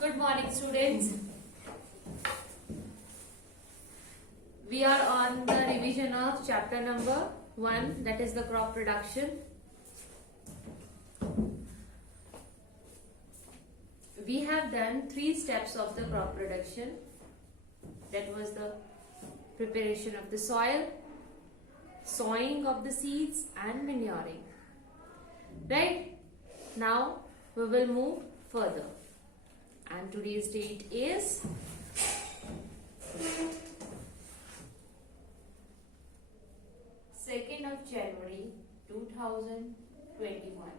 Good morning, students. We are on the revision of chapter number 1, that is the crop production. We have done 3 steps of the crop production. That was the preparation of the soil, sowing of the seeds and manuring. Right? Now we will move further. And today's date is 2nd of January 2021.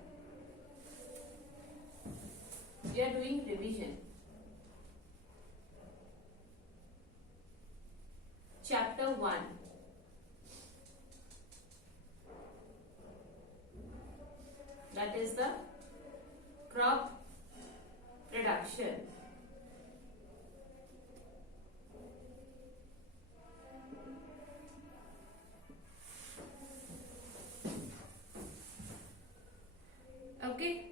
We are doing revision. Chapter 1. That is the crop production. Okay.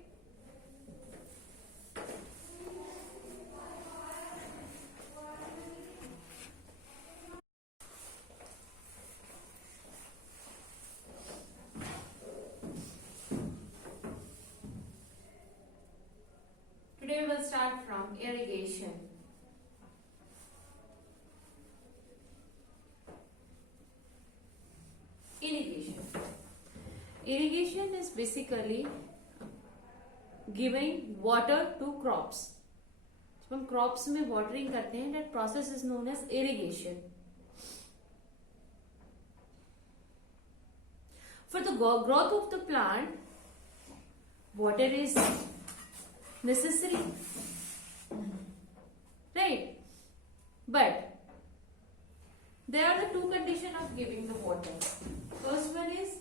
Today we will start from irrigation. Irrigation is basically giving water to crops. जब हम crops में watering करते हैं, that process is known as irrigation. For the growth of the plant, water is necessary, right? But there are the 2 conditions of giving the water. First one is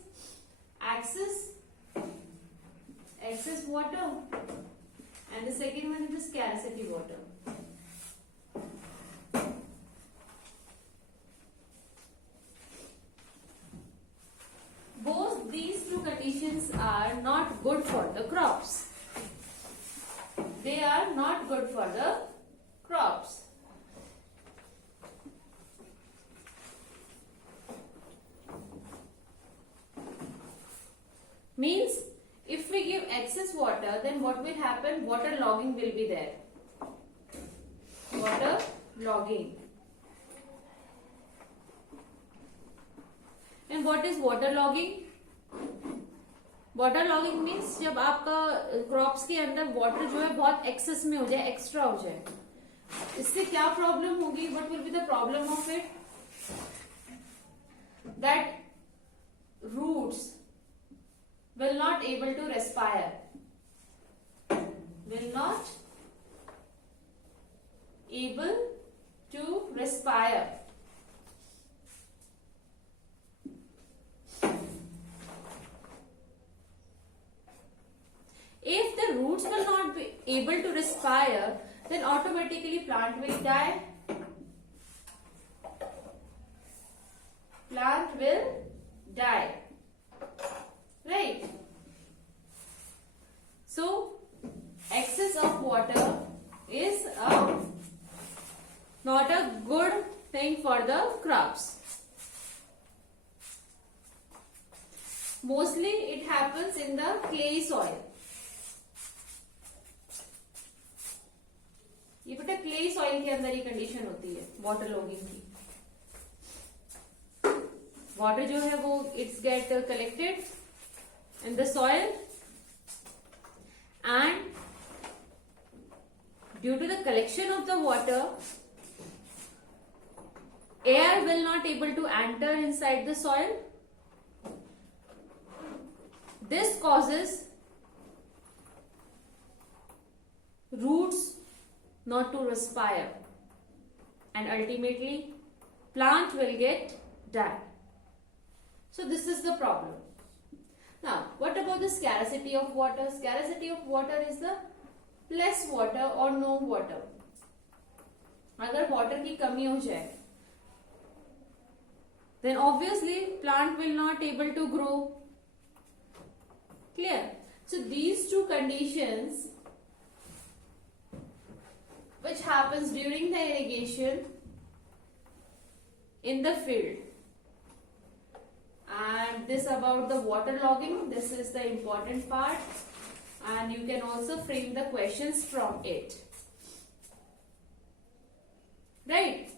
excess water, and the second one is the scarcity water. Both these 2 conditions are not good for the crops. They are not good for the crops. Means if we give excess water, then what will happen? Water logging will be there. Water logging. And what is water logging? Water logging means जब आपका crops के अंदर water जो है बहुत access में हो जाए, एक्स्ट्रा हो जाए. इससे क्या प्रॉब्लम होगी? What will be the problem of it? That roots will not able to respire. Will not able to respire. If the roots will not be able to respire, then automatically plant will die. Plant will die. Right? So, excess of water is not a good thing for the crops. Mostly it happens in the clay soil. ये बेटा clay soil के अंदर ही condition होती है water logging की. Water जो है वो it's get collected in the soil, and due to the collection of the water, air will not able to enter inside the soil. This causes roots not to respire, and ultimately plant will get die. So this is the problem. Now, what about the scarcity of water? Scarcity of water is the less water or no water. अगर water की कमी हो जाए, then obviously plant will not able to grow. Clear? So these two conditions which happens during the irrigation in the field. And this about the water logging, this is the important part, and you can also frame the questions from it. Right?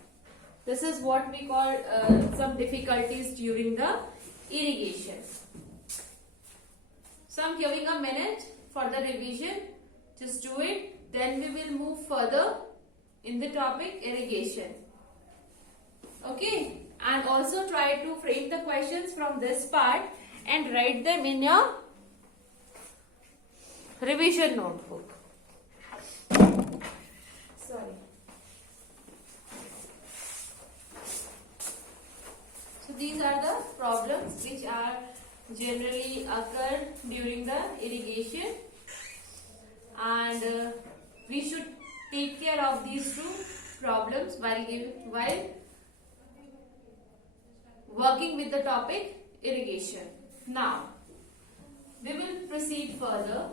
This is what we call some difficulties during the irrigation. So I'm giving a minute for the revision. Just do it. Then we will move further in the topic irrigation. Okay? And also try to frame the questions from this part and write them in your revision notebook. Sorry. So these are the problems which are generally occur during the irrigation, and we should take care of these two problems while working with the topic irrigation. Now we will proceed further.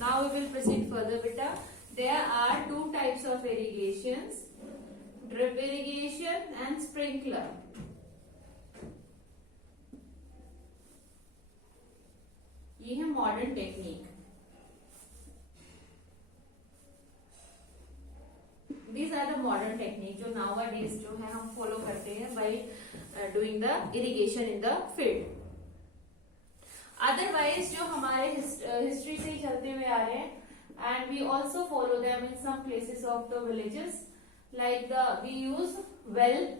Now we will proceed further, beta. There are two types of irrigations, drip irrigation and sprinkler. ये है modern technique. These are the modern technique जो nowadays जो है हम follow करते हैं by doing the irrigation in the field. Otherwise जो हमारे हिस्ट्री से ही चलते हुए आ रहे हैं, and we also follow them in some places of the villages, like we use well,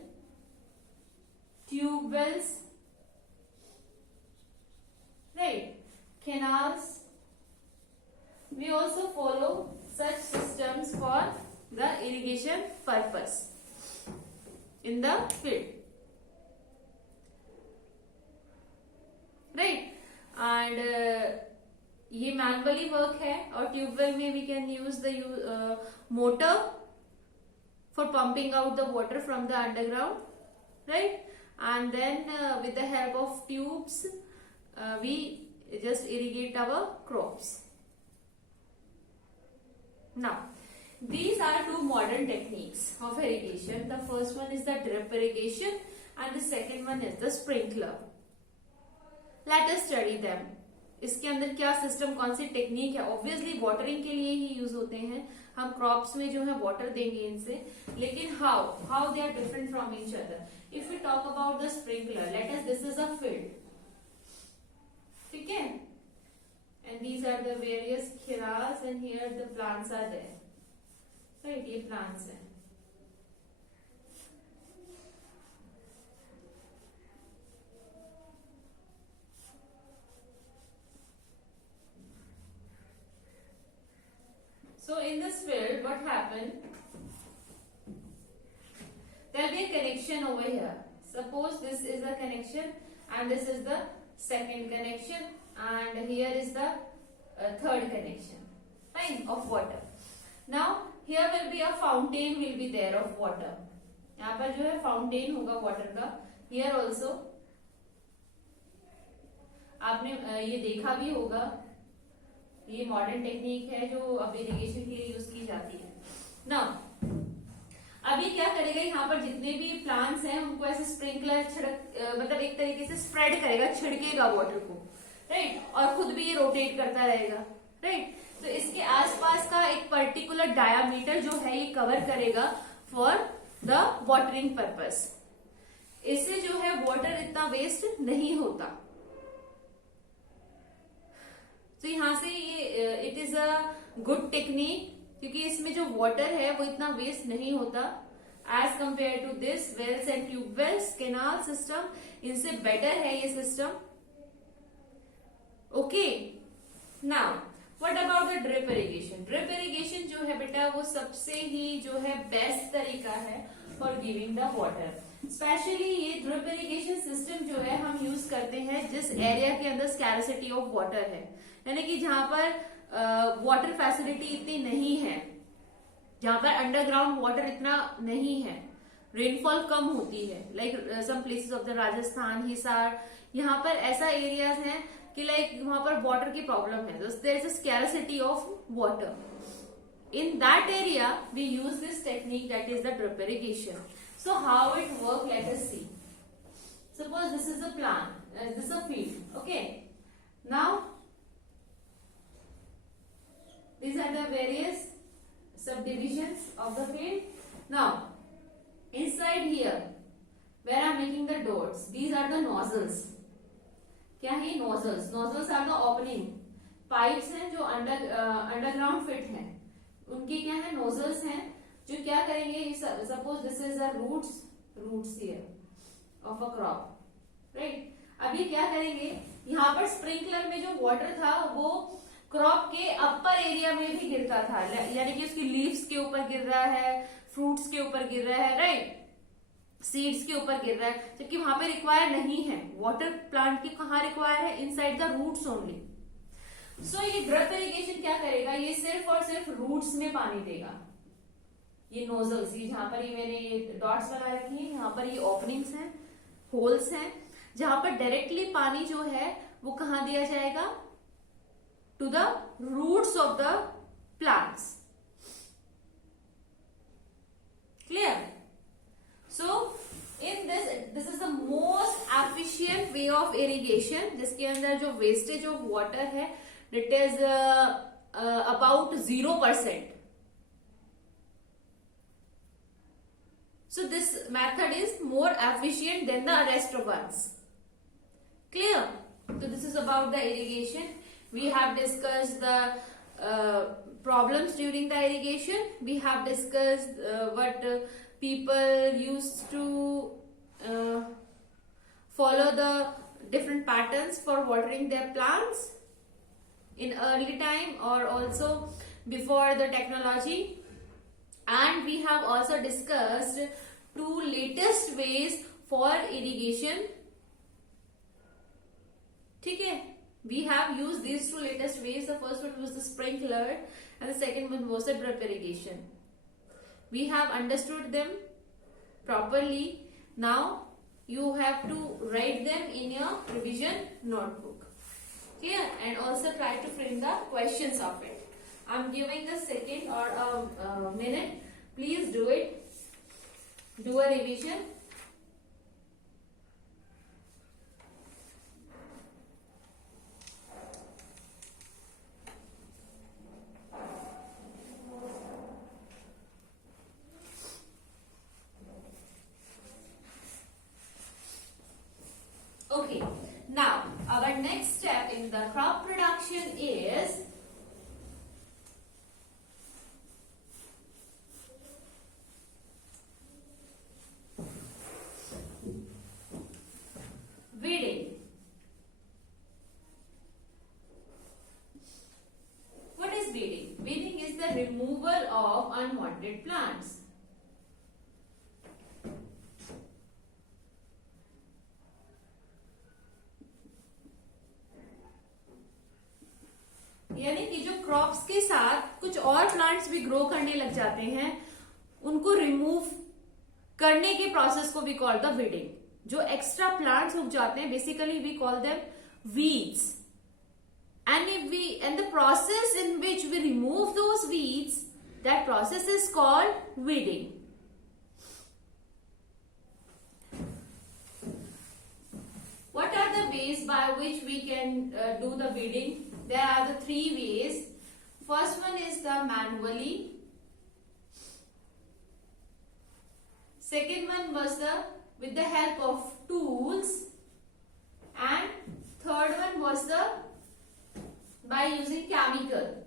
tube wells, right, canals. We also follow such systems for the irrigation purpose in the field, right. And ये manually work है, और tubewell में we can use the motor for pumping out the water from the underground, right. And then with the help of tubes we just irrigate our crops. Now these are two modern techniques of irrigation. The first one is the drip irrigation and the second one is the sprinkler. Let us study them. इसके अंदर क्या system, कौन सी technique है? Obviously watering के लिए ही use होते हैं, हम क्रॉप्स में जो है वाटर देंगे इनसे, लेकिन how they are different from each other. If we talk about the sprinkler, let us this is a field, ठीक है, and these are the various खिरास and here the plants are there, right. ये plants हैं. So in this field, what happened? There will be a connection over here. Suppose this is the connection and this is the second connection and here is the third connection, fine, of water. Now here will be a fountain will be there of water. यहाँ पर जो है fountain होगा water का. Here also आपने ये देखा भी होगा, ये मॉडर्न टेक्निक है जो अब इरिगेशन के लिए यूज की जाती है. नाउ अभी क्या करेगा, यहाँ पर जितने भी प्लांट्स हैं उनको ऐसे स्प्रिंकलर मतलब एक तरीके से स्प्रेड करेगा, छिड़केगा वाटर को, राइट. और खुद भी ये रोटेट करता रहेगा, राइट. तो इसके आसपास का एक पर्टिकुलर डायामीटर जो है ये कवर करेगा फॉर द वाटरिंग पर्पस. इससे जो है वाटर इतना वेस्ट नहीं होता. तो यहाँ से ये it is a good technique, क्योंकि इसमें जो वाटर है वो इतना वेस्ट नहीं होता as compare to this wells and tube wells, canal system. इनसे बेटर है ये system. Okay. Now what about the drip irrigation? Drip irrigation जो है बेटा वो सबसे ही जो है बेस्ट तरीका है for giving the water. Specially ये ड्रिप इरिगेशन सिस्टम जो है हम यूज करते हैं जिस एरिया के अंदर स्कैरसिटी ऑफ वाटर है, यानी कि जहां पर वाटर फैसिलिटी इतनी नहीं है, जहां पर अंडरग्राउंड वाटर इतना नहीं है, रेनफॉल कम होती है, like some places of the Rajasthan, Hisar, यहाँ पर ऐसा एरियाज हैं कि लाइक वहां पर वाटर की प्रॉब्लम है, there is a scarcity of water. In that area, we use this technique, that is the drip irrigation. So how it works? Let us see. Suppose this is a plant, this is a field. Okay. Now, these are the various subdivisions of the field. Now, inside here, where I am making the dots, these are the nozzles. क्या है nozzles? Nozzles are the opening pipes हैं जो underground fit हैं. उनके क्या है nozzles हैं जो क्या करेंगे, suppose this is the roots here of a crop, right. अभी क्या करेंगे, यहाँ पर स्प्रिंकलर में जो वाटर था वो क्रॉप के अपर एरिया में भी गिरता था, यानी कि उसकी लीव्स के ऊपर गिर रहा है, फ्रूट्स के ऊपर गिर रहा है, राइट, सीड्स के ऊपर गिर रहा है, जबकि वहां पे रिक्वायर नहीं है. वाटर प्लांट के कहाँ रिक्वायर है, inside the roots only. So ये ड्रिप इरिगेशन क्या करेगा, ये सिर्फ और सिर्फ रूट्स में पानी देगा. ये नोजल्स, ये जहां पर ये मैंने ये डॉट्स बना रखी हैं, यहाँ पर ये ओपनिंग्स हैं, होल्स हैं, जहां पर डायरेक्टली पानी जो है वो कहाँ दिया जाएगा, to the roots of the plants. Clear. So in this is the most efficient way of irrigation, जिसके अंदर जो वेस्टेज ऑफ वाटर है it is about 0%. So this method is more efficient than the rest of ones. Clear? So this is about the irrigation. We have discussed the problems during the irrigation. We have discussed what people used to follow the different patterns for watering their plants in early time or also before the technology, and we have also discussed two latest ways for irrigation. ठीक है, we have used these two latest ways. The first one was the sprinkler and the second one was the drip irrigation. We have understood them properly. Now you have to write them in your revision notebook. Clear? And also try to frame the questions of it. I'm giving a second or a minute. Please do it. Do a revision. Okay. Now, our next step in the crop production is weeding. What is weeding? Weeding is the removal of unwanted plants. यानी कि जो crops के साथ कुछ और plants भी grow करने लग जाते हैं, उनको रिमूव करने के प्रोसेस को वी कॉल द वीडिंग. जो एक्स्ट्रा प्लांट्स उग जाते हैं, basically we call them weeds. and the process in which we remove those weeds, that process is called weeding. What are the ways by which we can do the weeding? There are the three ways. First one is the manually. Second one was with the help of tools, and third one was by using chemical.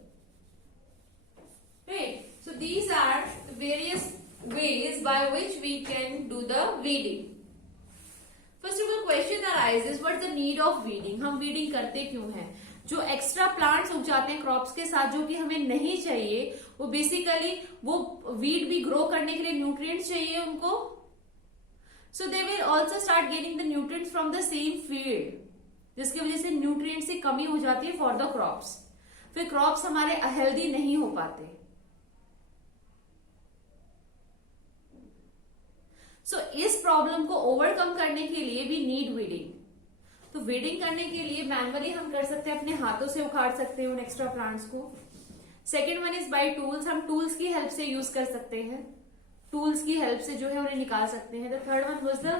Right. So these are the various ways by which we can do the weeding. First of all, question arises, what is the need of weeding? हम weeding करते क्यों हैं? जो extra plants उग जाते हैं crops के साथ जो कि हमें नहीं चाहिए, वो बेसिकली वो वीड भी ग्रो करने के लिए न्यूट्रिएंट्स चाहिए उनको. So they will also start getting the nutrients from the same field, जिसकी वजह से न्यूट्रिएंट्स की कमी हो जाती है फॉर द क्रॉप्स. फिर क्रॉप्स हमारे हेल्दी नहीं हो पाते. प्रॉब्लम को ओवरकम करने के लिए वी नीड वीडिंग। तो वीडिंग करने के लिए मैनुअली हम कर सकते हैं, अपने हाथों से उखाड़ सकते हैं उन एक्स्ट्रा प्लांट्स को। Second one is by tools, हम टूल्स की हेल्प से यूज कर सकते हैं, टूल्स की हेल्प से जो है उन्हें निकाल सकते हैं। The third one was the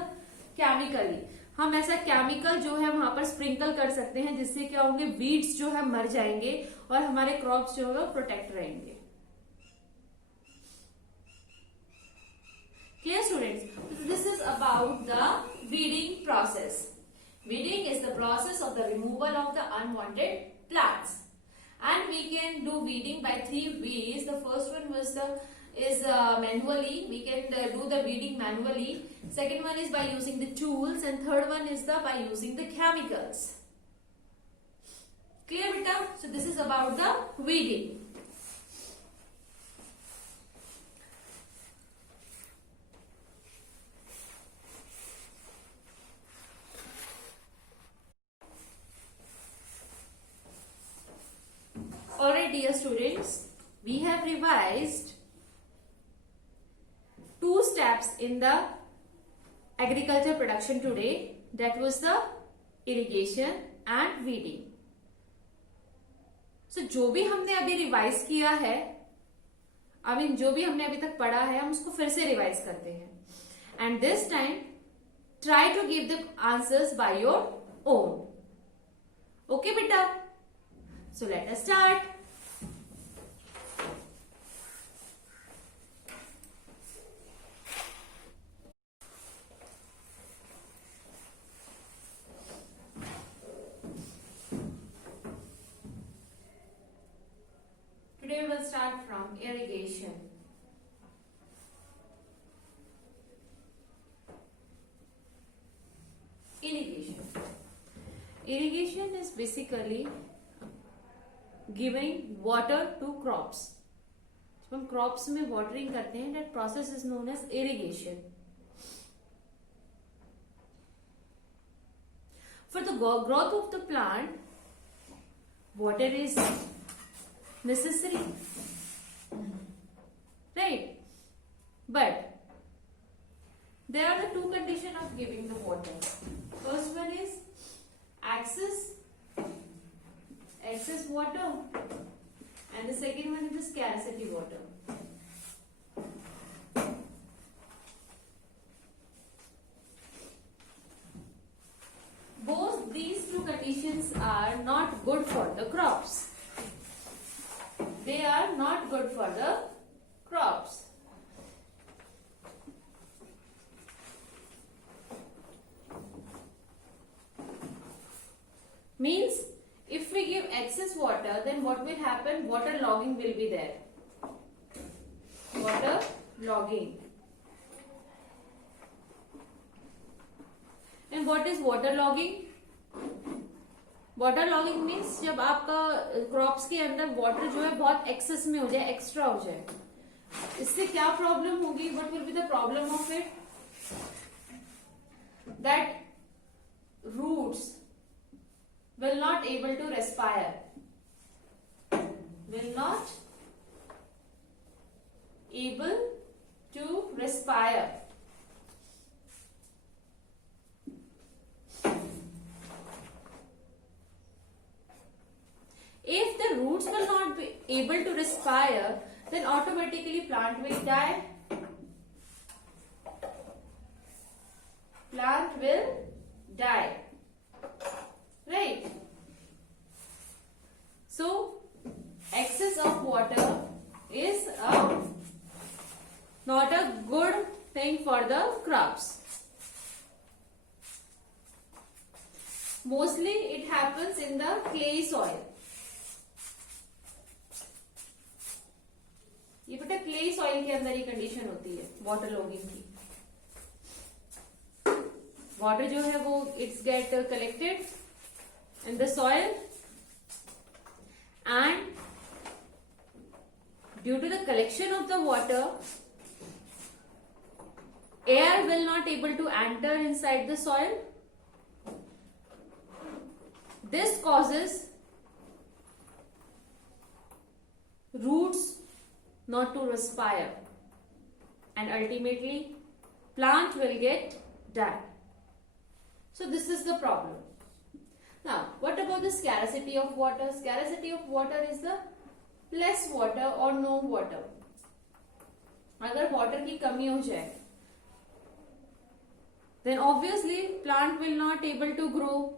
chemically, हम ऐसा केमिकल जो है वहां पर स्प्रिंकल कर सकते हैं जिससे क्या होंगे, वीड्स जो है मर जाएंगे और हमारे क्रॉप्स जो है प्रोटेक्ट रहेंगे। Clear students? This is about the weeding process. Weeding is the process of the removal of the unwanted plants, and we can do weeding by 3 ways. The first one was manually. We can do the weeding manually. Second one is by using the tools, and third one is by using the chemicals. Clear, beta? So this is about the weeding. Alright, dear students, we have revised 2 steps in the agriculture production today. That was the irrigation and weeding. So जो भी हमने अभी revise किया है, जो भी हमने अभी तक पढ़ा है, हम उसको फिर से रिवाइज करते हैं। And this time, try to give the answers by your own. Okay, beta? So let us start. Today we will start from irrigation. Irrigation is basically giving water to crops. जब हम crops में watering करते हैं, that process is known as irrigation. For the growth of the plant, water is necessary, right? But there are the 2 conditions of giving the water. First one is excess water, and the second one is the scarcity water. Both these 2 conditions are not good for the crops. They are not good for the crops. Means if we give excess water, then what will happen? Water logging will be there. Water logging. And what is water logging? Water logging means जब आपका crops के अंदर water जो है बहुत access में हो जाए, एक्स्ट्रा हो जाए, इससे क्या प्रॉब्लम होगी? What will be the problem of it? That roots will not able to respire, will not able to respire. If the roots will not be able to respire, then automatically plant will die. Plant will die. Right? So, excess of water is not a good thing for the crops. Mostly it happens in the clay soil. ये बेटा clay soil के अंदर ही condition होती है water logging की। Water जो है वो it's get collected in the soil, and due to the collection of the water, air will not able to enter inside the soil. This causes roots not to respire, and ultimately plant will get die. So this is the problem. Now, what about the scarcity of water? Scarcity of water is the less water or no water. अगर water की कमी हो जाए, then obviously plant will not able to grow.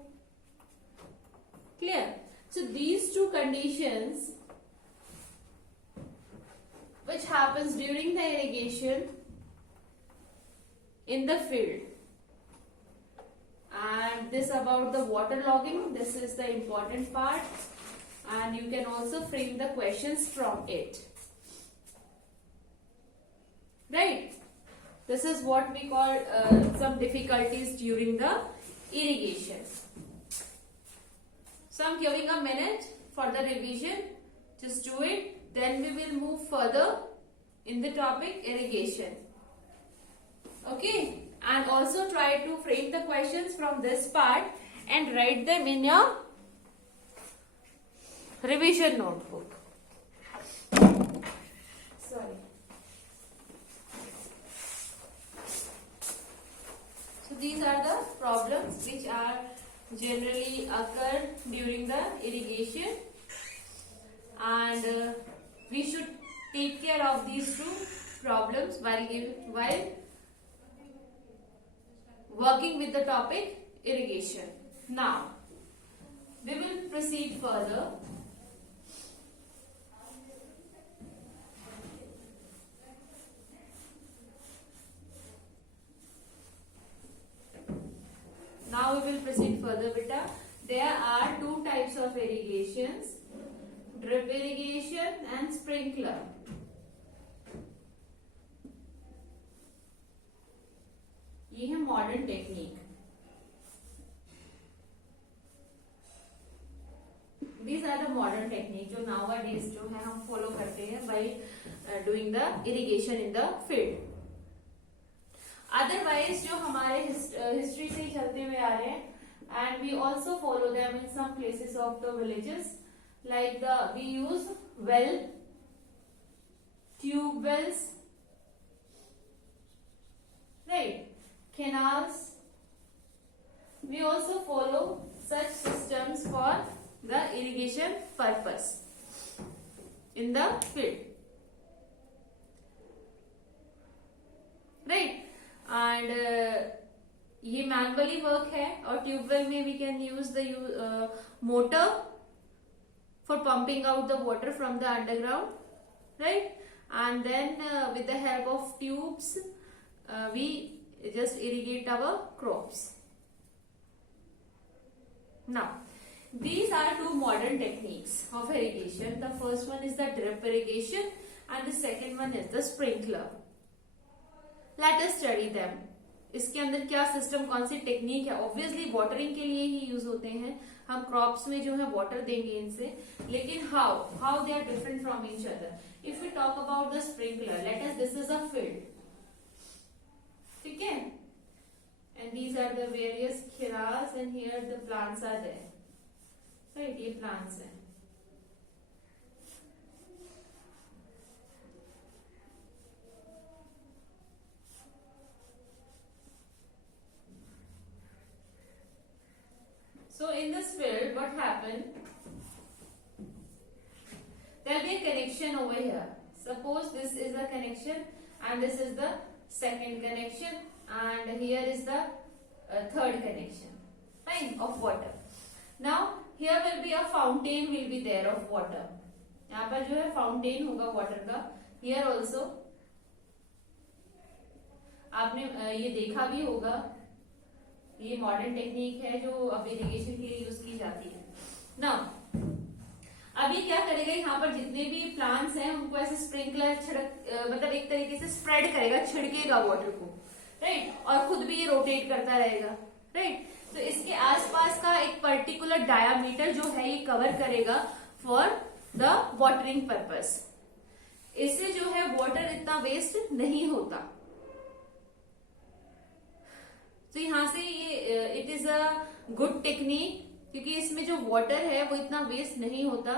Clear? So these two conditions which happens during the irrigation in the field, and this about the water logging, this is the important part, and you can also frame the questions from it, right? This is what we call some difficulties during the irrigation. So I'm giving a minute for the revision, just do it, then we will move further in the topic irrigation. Okay, and also try to frame the questions from this part and write them in your revision notebook. Sorry. So these are the problems which are generally occur during the irrigation, and we should take care of these two problems while working with the topic irrigation. Now, we will proceed further. Now we will proceed further, beta. There are two types of irrigations, drip irrigation and sprinkler. ये है modern technique. These are the modern technique जो nowadays जो है हम follow करते हैं by doing the irrigation in the field. Otherwise जो हमारे हिस्ट्री से ही चलते हुए आ रहे हैं, and we also follow them in some places of the villages, like we use well, tube wells, right, canals. We also follow such systems for the irrigation purpose in the field, right? And ये manually work है, और tubewell में we can use the motor for pumping out the water from the underground, right? And then with the help of tubes we just irrigate our crops. Now, these are two modern techniques of irrigation. The first one is the drip irrigation and the second one is the sprinkler. Let us study them. इसके अंदर क्या system, कौन सी technique है? Obviously watering के लिए ही use होते हैं, हम क्रॉप्स में जो है वाटर देंगे इनसे, लेकिन how they are different from each other. If we talk about the sprinkler, let us, this is a field, ठीक है, and these are the various khiras and here the plants are there, right? ये plants हैं. So in this field what happened, there will be a connection over here. Suppose this is the connection and this is the second connection and here is the third connection, fine, of water. Now here will be a fountain will be there of water. यहाँ पर जो है fountain होगा water का. Here also आपने ये देखा भी होगा, ये मॉडर्न टेक्निक है जो अब इरिगेशन के लिए यूज की जाती है. नाउ अभी क्या करेगा, यहाँ पर जितने भी प्लांट्स हैं उनको ऐसे स्प्रिंकलर छिड़क मतलब एक तरीके से स्प्रेड करेगा, छिड़केगा वाटर को, राइट? और खुद भी ये रोटेट करता रहेगा, राइट? तो इसके आसपास का एक पर्टिकुलर डायामीटर जो है ये कवर करेगा फॉर द वाटरिंग पर्पस. इससे जो है वाटर इतना वेस्ट नहीं होता. तो यहाँ से ये it is a good technique, क्योंकि इसमें जो वाटर है वो इतना वेस्ट नहीं होता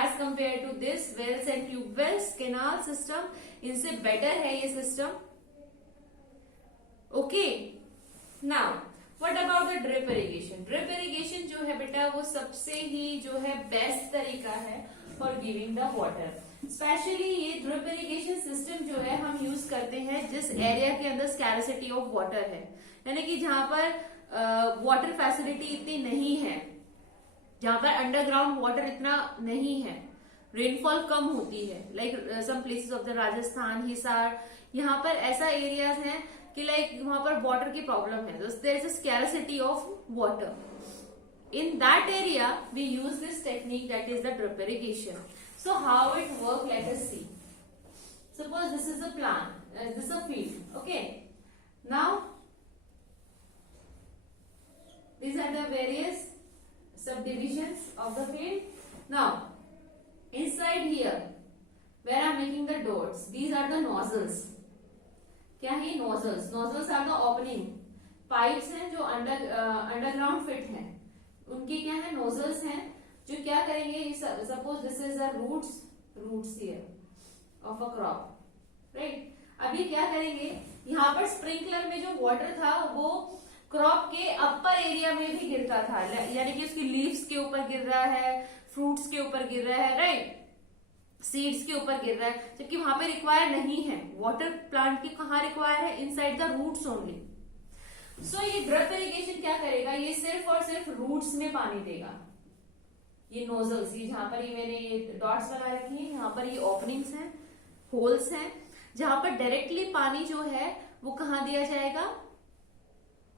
as compare to this wells and tubewells, canal system, इनसे बेटर है ये system. Okay, now what about the drip irrigation? Drip irrigation जो है बेटा वो सबसे ही जो है बेस्ट तरीका है for giving the water. Specially ये ड्रिप इरिगेशन सिस्टम जो है हम यूज करते हैं जिस एरिया के अंदर स्कैरसिटी ऑफ वाटर है, यानी कि जहां पर वाटर फैसिलिटी इतनी नहीं है, जहां पर अंडरग्राउंड वाटर इतना नहीं है, रेनफॉल कम होती है, like some places of the Rajasthan, Hisar, यहाँ पर ऐसा एरियाज हैं कि लाइक वहां पर वाटर की प्रॉब्लम है, there is a scarcity of water. In that area, we use this technique, that is the drip irrigation. So how it works? Let us see. Suppose this is a plant, this is a field. Okay. Now, these are the various subdivisions of the field. Now, inside here, where I am making the dots, these are the nozzles. क्या है nozzles? Nozzles are the opening pipes हैं जो underground fit हैं, उनके क्या है nozzles हैं जो क्या करेंगे, suppose this is the roots here of a crop, right. अभी क्या करेंगे, यहाँ पर स्प्रिंकलर में जो वाटर था वो क्रॉप के अपर एरिया में भी गिरता था, यानी कि उसकी लीव्स के ऊपर गिर रहा है, फ्रूट्स के ऊपर गिर रहा है, राइट, सीड्स के ऊपर गिर रहा है, जबकि वहां पे रिक्वायर नहीं है वाटर। प्लांट की कहाँ रिक्वायर है? Inside the roots only. So ये ड्रिप इरिगेशन क्या करेगा, ये सिर्फ और सिर्फ रूट्स में पानी देगा। ये नोजल्स, ये जहां पर ये मैंने ये डॉट्स लगा रखी हैं, यहाँ पर ये ओपनिंग्स हैं, होल्स हैं, जहां पर डायरेक्टली पानी जो है वो कहाँ दिया जाएगा?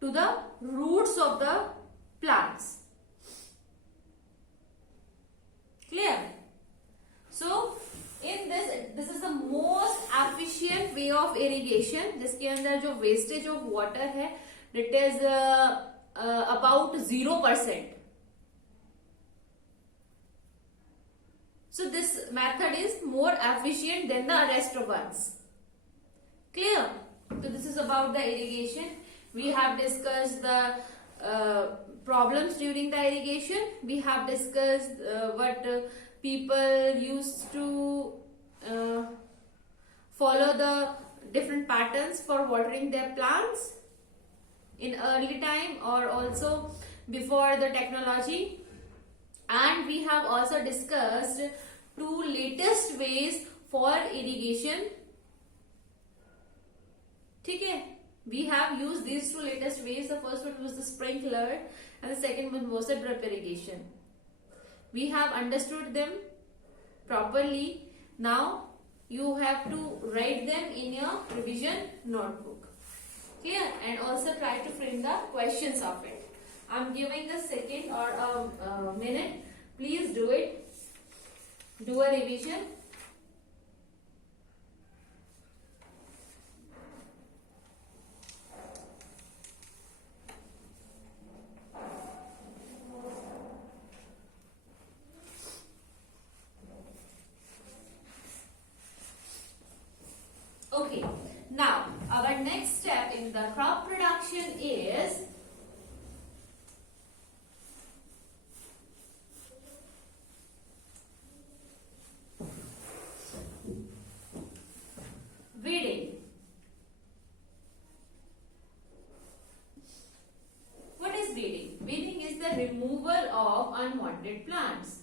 To the roots of the plants. Clear? So in this is the most efficient way of irrigation, जिसके अंदर जो वेस्टेज ऑफ वाटर है it is about 0%. So this method is more efficient than the rest of ones. Clear? So this is about the irrigation. We have discussed the problems during the irrigation. We have discussed what people used to follow the different patterns for watering their plants in early time or also before the technology, and we have also discussed two latest ways for irrigation. ठीक है, we have used these two latest ways. The first one was the sprinkler and the second one was the drip irrigation. We have understood them properly. Now you have to write them in your revision notebook. Clear? And also try to frame the questions of it. I'm giving the second or a minute. Please do it. Do a revision. Okay. Now, our next step in the crop production is weeding. What is weeding? Weeding is the removal of unwanted plants.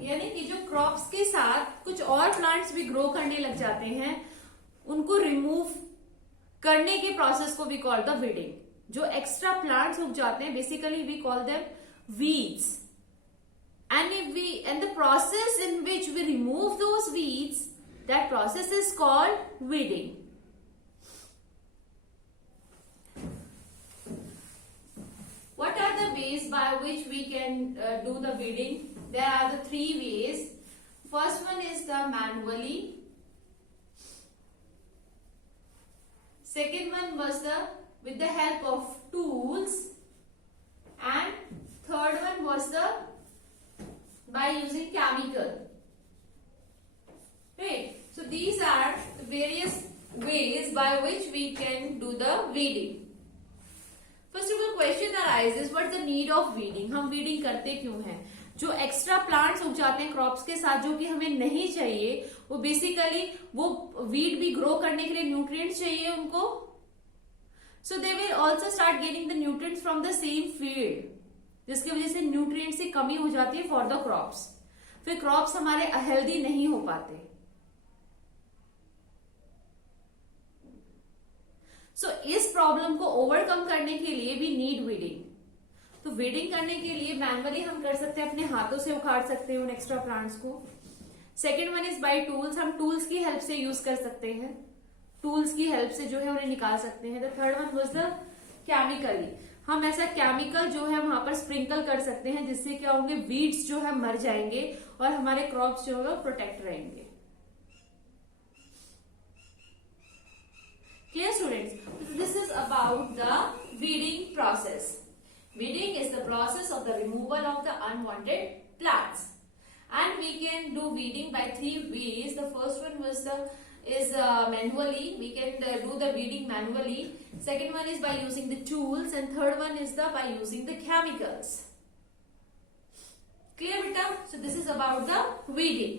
यानी कि जो crops के साथ कुछ और plants भी grow करने लग जाते हैं, उनको रिमूव करने के प्रोसेस को वी कॉल द वीडिंग। जो एक्स्ट्रा प्लांट्स उग जाते हैं, basically we call them weeds, and the process in which we remove those weeds, that process is called weeding. What are the ways by which we can do the weeding? There are the three ways. First one is the manually. Second one was with the help of tools, and third one was by using chemical. Right. So these are the various ways by which we can do the weeding. First of all, question arises, what is the need of weeding? हम weeding करते क्यों हैं? जो extra plants उग जाते हैं crops के साथ जो कि हमें नहीं चाहिए, वो बेसिकली वो वीड भी ग्रो करने के लिए न्यूट्रिएंट्स चाहिए उनको, so they will also start gaining the nutrients from the same field, जिसकी वजह से न्यूट्रिएंट्स की कमी हो जाती है फॉर द क्रॉप्स, फिर क्रॉप्स हमारे हेल्दी नहीं हो पाते। सो इस प्रॉब्लम को ओवरकम करने के लिए वी नीड वीडिंग। तो वीडिंग करने के लिए मैनुअली हम कर सकते हैं, अपने हाथों से उखाड़ सकते हैं उन एक्स्ट्रा प्लांट्स को। Second one is by tools, हम टूल्स की हेल्प से यूज कर सकते हैं, टूल्स की हेल्प से जो है उन्हें निकाल सकते हैं। The third one was the chemically, हम ऐसा केमिकल जो है वहां पर स्प्रिंकल कर सकते हैं जिससे क्या होंगे, वीड्स जो है मर जाएंगे और हमारे क्रॉप्स जो है प्रोटेक्ट रहेंगे। Clear students? This is about the weeding process. Weeding is the process of the removal of the unwanted plants, and we can do weeding by 3 ways. The first one was is manually. We can do the weeding manually. Second one is by using the tools, and third one is by using the chemicals. Clear, beta? So this is about the weeding.